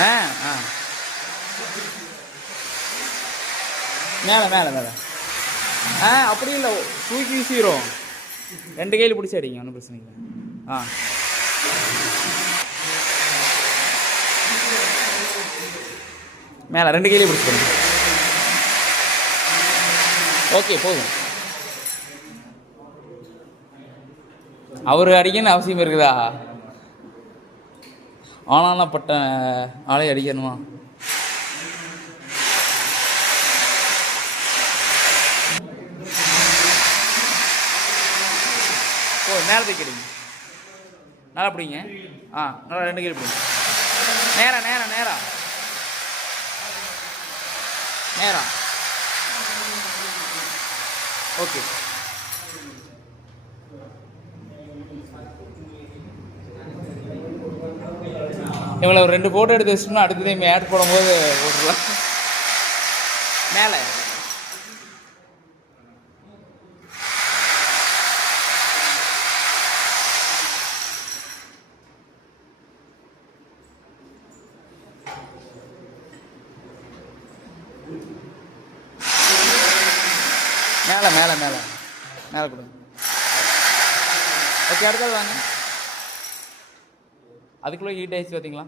ஆ ஆ மேலே மேலே மேலே அப்படி இல்லை, தூக்கி வீசிடும். 2 கையில் பிடிச்சி அடிங்க, ஒன்றும் பிரச்சனை இல்லை. ஆ மேலே 2 கையிலே பிடிச்சிடுங்க. ஓகே போதும். அவர் அடிக்கணும்னு அவசியம் இருக்குதா? ஆனாப்பட்ட ஆளை அடிக்கணுமா? ஓ நேரத்துக்கு கிடைங்க, நல்லா பிடிங்க. நல்லா 2 கையில் பிடிங்க. நேரா நேரா நேரா நேரா. ஓகே இவங்களை ஒரு 2 ஃபோட்டோ எடுத்து வச்சிட்டோம்னா அடுத்த டைம் ஆட் போடும்போது போட்டுடலாம். மேலே மேலே மேலே மேலே மேலே கொடுங்க. ஓகே அடுத்தது வாங்க. அதுக்குள்ளே ஹீட் ஆயிடுச்சு பார்த்தீங்களா?